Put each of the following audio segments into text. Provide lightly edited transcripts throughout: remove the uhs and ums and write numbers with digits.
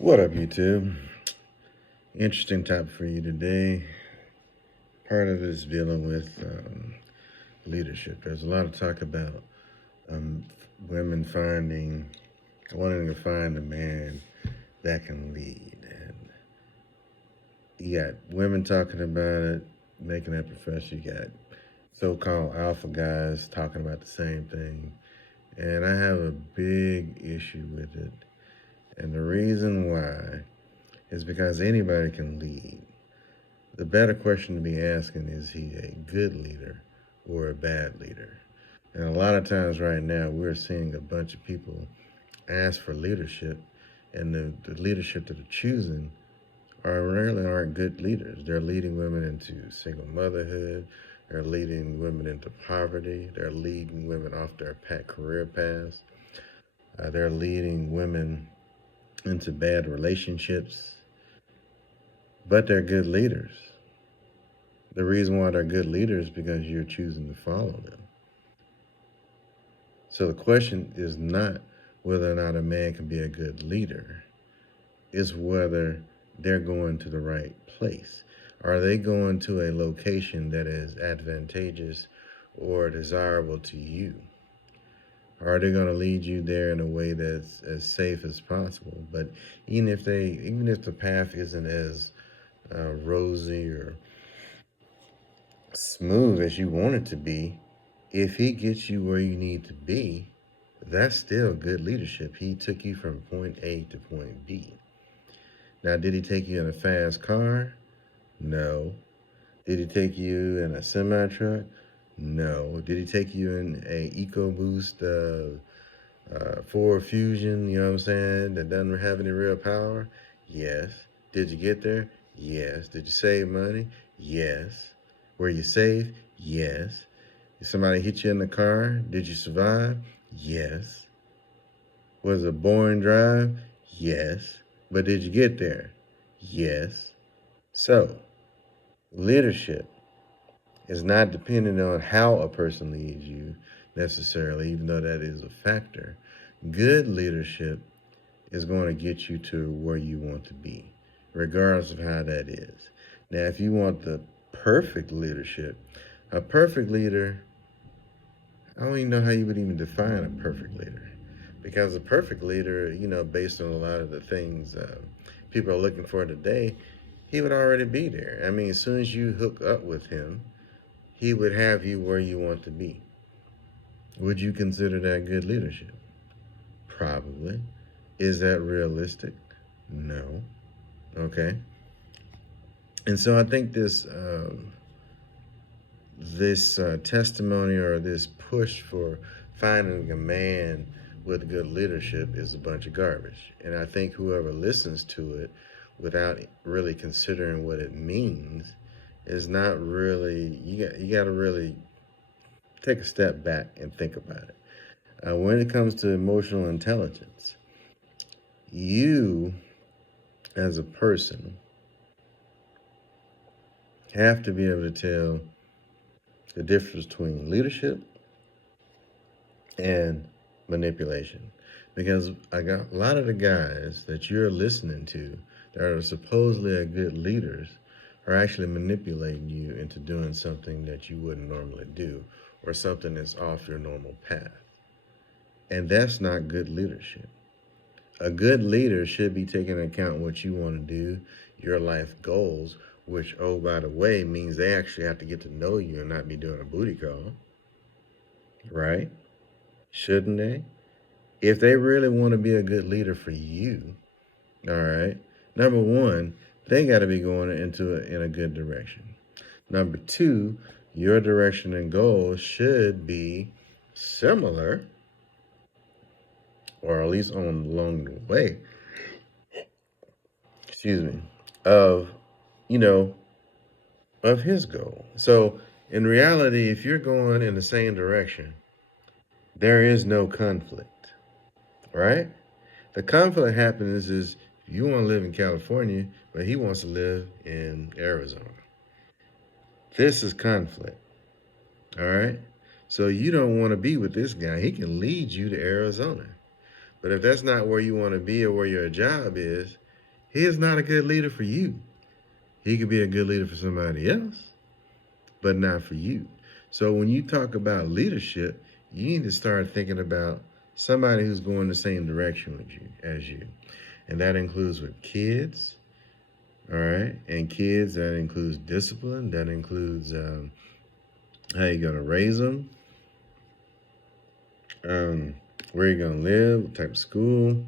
What up, YouTube? Interesting topic for you today. Part of it is dealing with leadership. There's a lot of talk about um, women wanting to find a man that can lead. And you got women talking about it, making that profession. You got so-called alpha guys talking about the same thing. And I have a big issue with it. And the reason why is because anybody can lead. The better question to be asking is he a good leader or a bad leader? And a lot of times right now we're seeing a bunch of people ask for leadership, and the leadership that they're choosing aren't good leaders. They're leading women into single motherhood. They're leading women into poverty. They're leading women off their career paths. They're leading women into bad relationships. But they're good leaders. The reason why they're good leaders is because you're choosing to follow them. So the question is not whether or not a man can be a good leader. It's whether they're going to the right place. Are they going to a location that is advantageous or desirable to you? Are they going to lead you there in a way that's as safe as possible? But even if the path isn't as rosy or smooth as you want it to be, if he gets you where you need to be, that's still good leadership. He took you from point A to point B. Now, did he take you in a fast car? No. Did he take you in a semi truck? No. Did he take you in a EcoBoost Ford Fusion, you know what I'm saying, that doesn't have any real power? Yes. Did you get there? Yes. Did you save money? Yes. Were you safe? Yes. Did somebody hit you in the car? Did you survive? Yes. Was it a boring drive? Yes. But did you get there? Yes. So, leadership is not dependent on how a person leads you necessarily, even though that is a factor. Good leadership is going to get you to where you want to be, regardless of how that is. Now, if you want the perfect leadership, a perfect leader, I don't even know how you would even define a perfect leader. Because a perfect leader, based on a lot of the things people are looking for today, he would already be there. I mean, as soon as you hook up with him, he would have you where you want to be. Would you consider that good leadership? Probably. Is that realistic? No. Okay. And so I think this testimony or this push for finding a man with good leadership is a bunch of garbage. And I think whoever listens to it without really considering what it means is not really, you got to really take a step back and think about it. When it comes to emotional intelligence, you as a person have to be able to tell the difference between leadership and manipulation. Because I got a lot of the guys that you're listening to that are supposedly good leaders are actually manipulating you into doing something that you wouldn't normally do or something that's off your normal path. And that's not good leadership. A good leader should be taking into account what you want to do, your life goals, which, oh, by the way, means they actually have to get to know you and not be doing a booty call. Right? Shouldn't they? If they really want to be a good leader for you, all right, number one, they got to be going in a good direction. Number two, your direction and goals should be similar, or at least along the way, excuse me, of, you know, of his goal. So in reality, if you're going in the same direction, there is no conflict, right? The conflict happens is you want to live in California, but he wants to live in Arizona. This is conflict, all right? So you don't want to be with this guy. He can lead you to Arizona. But if that's not where you want to be or where your job is, he is not a good leader for you. He could be a good leader for somebody else, but not for you. So when you talk about leadership, you need to start thinking about somebody who's going the same direction with you as you. And that includes with kids, all right? And kids, that includes discipline, that includes how you're going to raise them, um, where you're going to live, what type of school.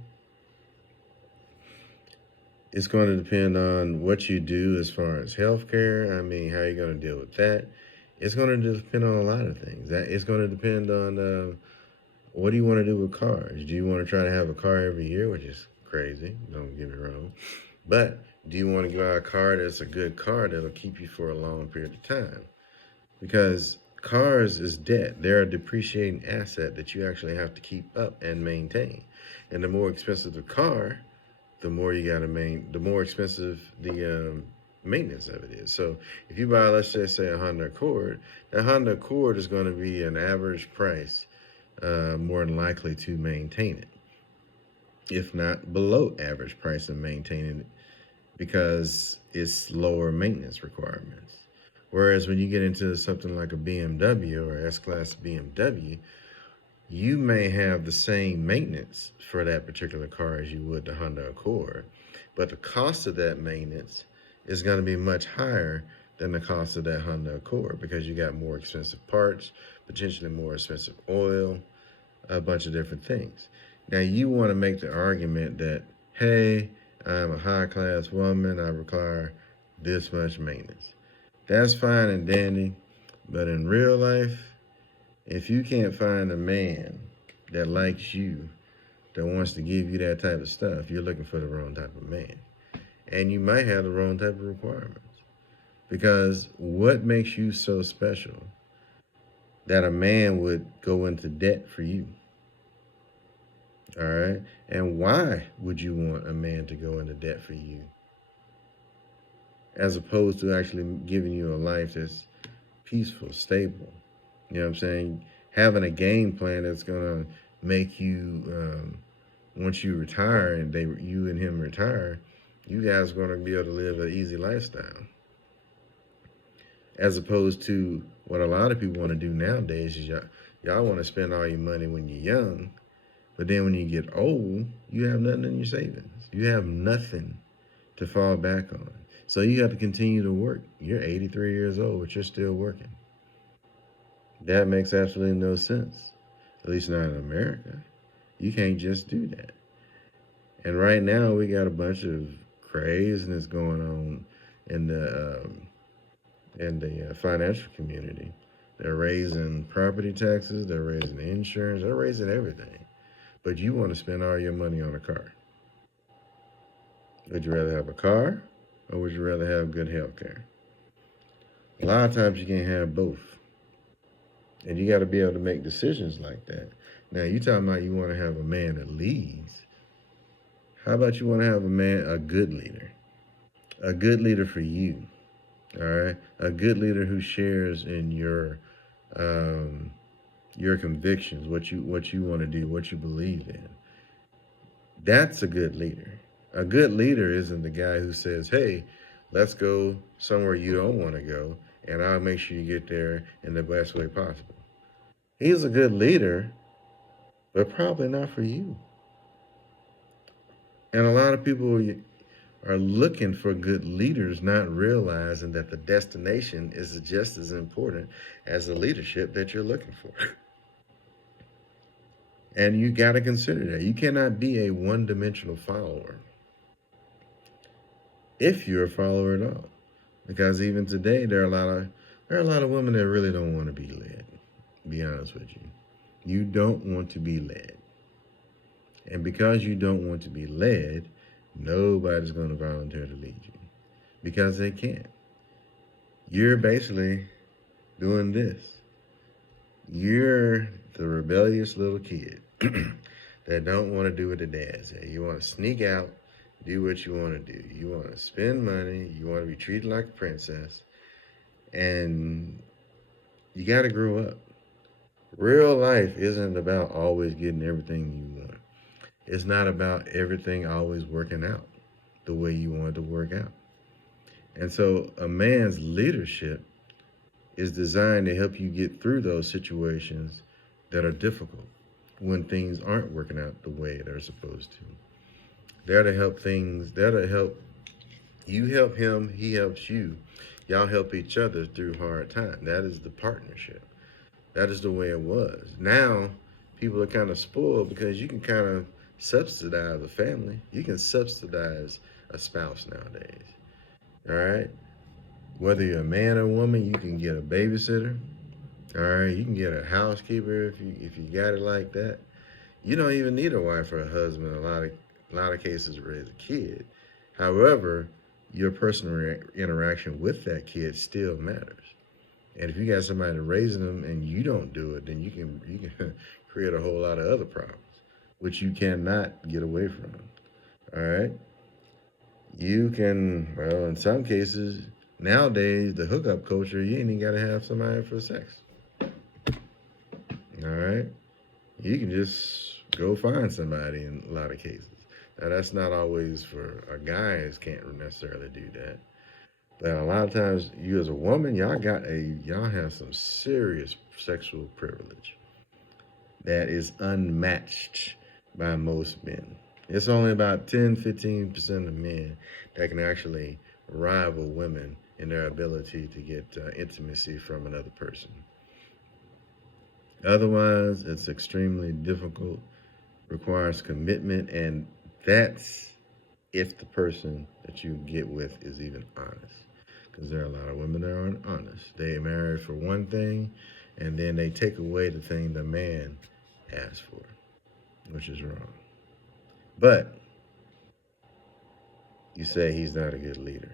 It's going to depend on what you do as far as healthcare. I mean, how you're going to deal with that. It's going to depend on a lot of things. That it's going to depend on what do you want to do with cars. Do you want to try to have a car every year, which is crazy? Don't get me wrong. But do you want to buy a car that's a good car that'll keep you for a long period of time? Because cars is debt. They're a depreciating asset that you actually have to keep up and maintain. And the more expensive the car, the more you got to the more expensive the maintenance of it is. So if you buy, let's just say, a Honda Accord, that Honda Accord is going to be an average price, more than likely to maintain it, if not below average price of maintaining it, because it's lower maintenance requirements. Whereas when you get into something like a BMW or S-Class BMW, you may have the same maintenance for that particular car as you would the Honda Accord, but the cost of that maintenance is going to be much higher than the cost of that Honda Accord, because you got more expensive parts, potentially more expensive oil, a bunch of different things. Now, you want to make the argument that, hey, I'm a high class woman, I require this much maintenance. That's fine and dandy, but in real life, if you can't find a man that likes you, that wants to give you that type of stuff, you're looking for the wrong type of man. And you might have the wrong type of requirements. Because what makes you so special that a man would go into debt for you? All right? And why would you want a man to go into debt for you, as opposed to actually giving you a life that's peaceful, stable? You know what I'm saying? Having a game plan that's gonna make you, once you retire and you and him retire, you guys are gonna be able to live an easy lifestyle. As opposed to what a lot of people want to do nowadays is y'all want to spend all your money when you're young, but then when you get old, you have nothing in your savings. You have nothing to fall back on. So you have to continue to work. You're 83 years old, but you're still working. That makes absolutely no sense, at least not in America. You can't just do that. And right now, we got a bunch of craziness going on in the financial community. They're raising property taxes, they're raising insurance, they're raising everything. But you want to spend all your money on a car. Would you rather have a car, or would you rather have good health care? A lot of times you can't have both. And you got to be able to make decisions like that. Now, you talking about you want to have a man that leads. How about you want to have a good leader? A good leader for you, all right? A good leader who shares in your convictions, what you want to do, what you believe in. That's a good leader. A good leader isn't the guy who says, "Hey, let's go somewhere you don't want to go, and I'll make sure you get there in the best way possible." He's a good leader, but probably not for you. And a lot of people are looking for good leaders, not realizing that the destination is just as important as the leadership that you're looking for. And you got to consider that. You cannot be a one dimensional follower, if you're a follower at all. Because even today, there are a lot of women that really don't want to be led, to be honest with you. You don't want to be led. And because you don't want to be led, nobody's going to volunteer to lead you, because they can't. You're basically doing this. You're the rebellious little kid that don't want to do what the dad said. You want to sneak out, do what you want to do. You want to spend money. You want to be treated like a princess. And you got to grow up. Real life isn't about always getting everything you want. It's not about everything always working out. the way you want it to work out. And so a man's leadership is designed to help you get through those situations that are difficult when things aren't working out the way they're supposed to. That'll help you help him, he helps you. Y'all help each other through hard times. That is the partnership. That is the way it was. Now, people are kind of spoiled because you can kind of subsidize a family. You can subsidize a spouse nowadays. All right? Whether you're a man or woman, you can get a babysitter. All right? You can get a housekeeper if you got it like that. You don't even need a wife or a husband in a lot of cases to raise a kid. However, your personal interaction with that kid still matters. And if you got somebody raising them and you don't do it, then you can create a whole lot of other problems, which you cannot get away from. All right, you can. Well, in some cases nowadays, the hookup culture, you ain't even got to have somebody for sex. All right, you can just go find somebody in a lot of cases. Now that's not always for guys can't necessarily do that. But a lot of times, you as a woman, y'all have some serious sexual privilege that is unmatched by most men. It's only about 10-15% of men that can actually rival women in their ability to get intimacy from another person. Otherwise, it's extremely difficult, requires commitment, and that's if the person that you get with is even honest. Because there are a lot of women that aren't honest. They marry for one thing, and then they take away the thing the man asked for, which is wrong. But you say he's not a good leader.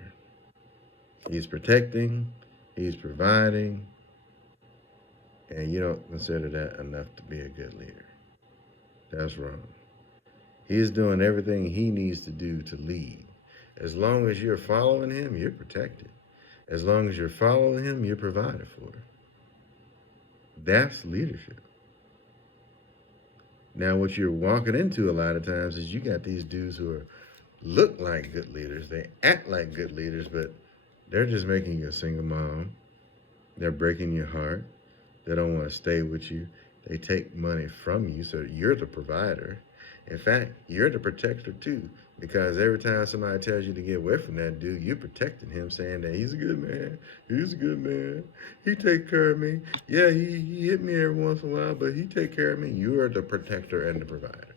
He's protecting, he's providing, and you don't consider that enough to be a good leader. That's wrong. He's doing everything he needs to do to lead. As long as you're following him, you're protected. As long as you're following him, you're provided for. That's leadership. Now, what you're walking into a lot of times is you got these dudes who look like good leaders. They act like good leaders, but they're just making you a single mom. They're breaking your heart. They don't want to stay with you. They take money from you, so you're the provider. In fact, you're the protector too, because every time somebody tells you to get away from that dude, you're protecting him, saying that he's a good man. He's a good man. He take care of me. Yeah, he hit me every once in a while, but he take care of me. You are the protector and the provider.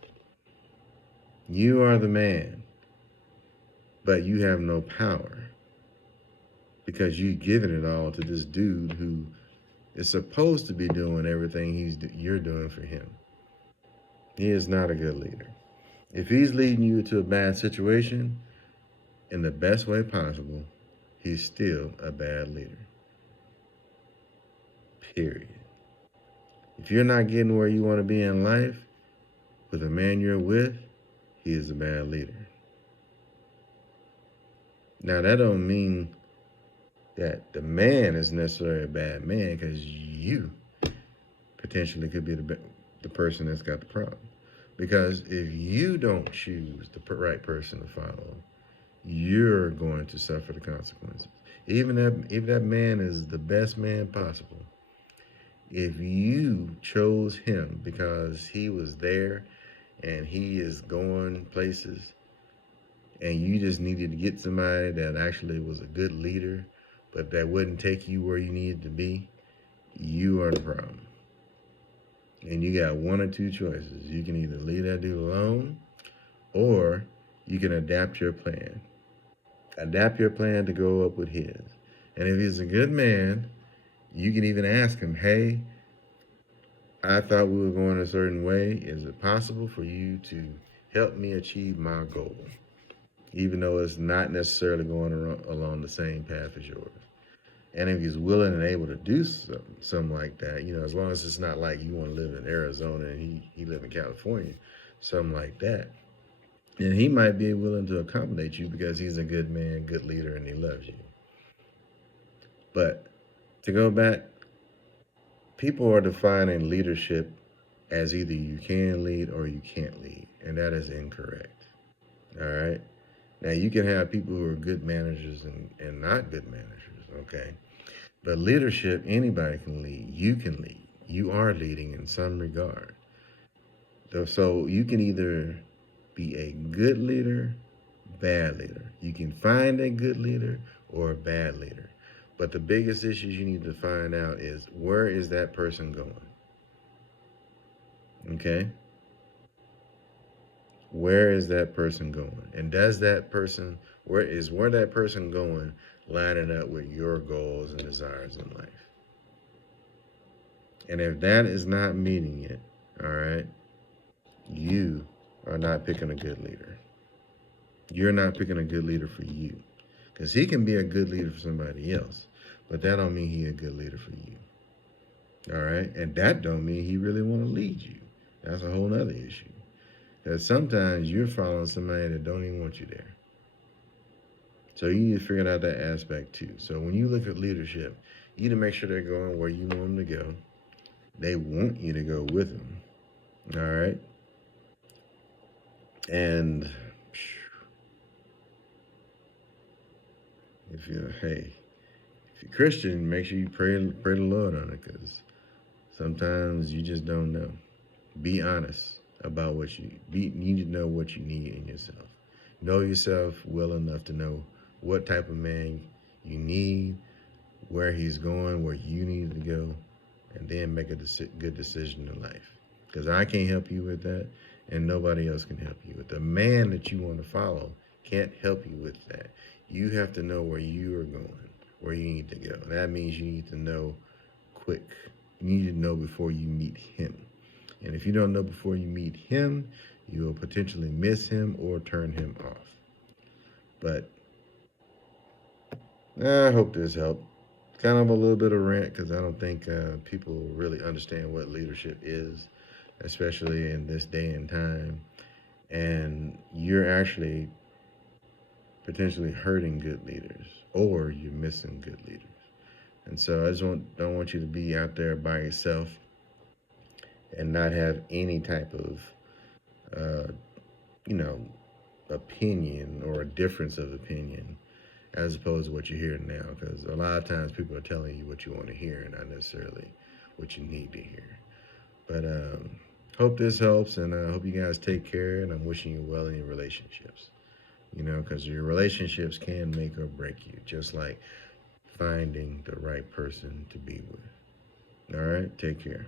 You are the man, but you have no power because you've given it all to this dude who is supposed to be doing everything you're doing for him. He is not a good leader. If he's leading you to a bad situation in the best way possible, he's still a bad leader. Period. If you're not getting where you want to be in life with a man you're with, he is a bad leader. Now, that don't mean that the man is necessarily a bad man, because you potentially could be the person that's got the problem. Because if you don't choose the right person to follow, you're going to suffer the consequences. Even if that man is the best man possible, if you chose him because he was there and he is going places, and you just needed to get somebody that actually was a good leader, but that wouldn't take you where you needed to be, you are the problem. And you got one or two choices. You can either leave that dude alone, or you can adapt your plan. Adapt your plan to go up with his. And if he's a good man, you can even ask him, hey, I thought we were going a certain way. Is it possible for you to help me achieve my goal? Even though it's not necessarily going along the same path as yours. And if he's willing and able to do something like that, as long as it's not like you want to live in Arizona and he live in California, something like that, then he might be willing to accommodate you because he's a good man, good leader, and he loves you. But to go back, people are defining leadership as either you can lead or you can't lead, and that is incorrect. All right? Now, you can have people who are good managers and not good managers, okay? But leadership, anybody can lead. You can lead. You are leading in some regard. So you can either be a good leader, bad leader. You can find a good leader or a bad leader. But the biggest issues you need to find out is, where is that person going? Okay? Where is that person going? And does that person, where that person going lining up with your goals and desires in life? And if that is not meeting it, all right, you are not picking a good leader. You're not picking a good leader for you. Because he can be a good leader for somebody else, but that don't mean he a good leader for you. All right? And that don't mean he really want to lead you. That's a whole nother issue. Because sometimes you're following somebody that don't even want you there. So you need to figure out that aspect too. So when you look at leadership, you need to make sure they're going where you want them to go. They want you to go with them. All right? And if you're Christian, make sure you pray the Lord on it, because sometimes you just don't know. Be honest about you need to know what you need in yourself. Know yourself well enough to know what type of man you need, where he's going, where you need to go, and then make a good decision in life. Because I can't help you with that, and nobody else can help you with the man that you want to follow. Can't help you with that. You have to know where you are going, where you need to go. And that means you need to know quick. You need to know before you meet him. And if you don't know before you meet him, you will potentially miss him or turn him off. But I hope this helped. Kind of a little bit of rant, because I don't think people really understand what leadership is, especially in this day and time. And you're actually potentially hurting good leaders, or you're missing good leaders. And so I just don't want you to be out there by yourself and not have any type of, uh, you know, opinion or a difference of opinion as opposed to what you're hearing now. Because a lot of times people are telling you what you want to hear and not necessarily what you need to hear. But hope this helps, and I hope you guys take care, and I'm wishing you well in your relationships. Because your relationships can make or break you, just like finding the right person to be with. All right, take care.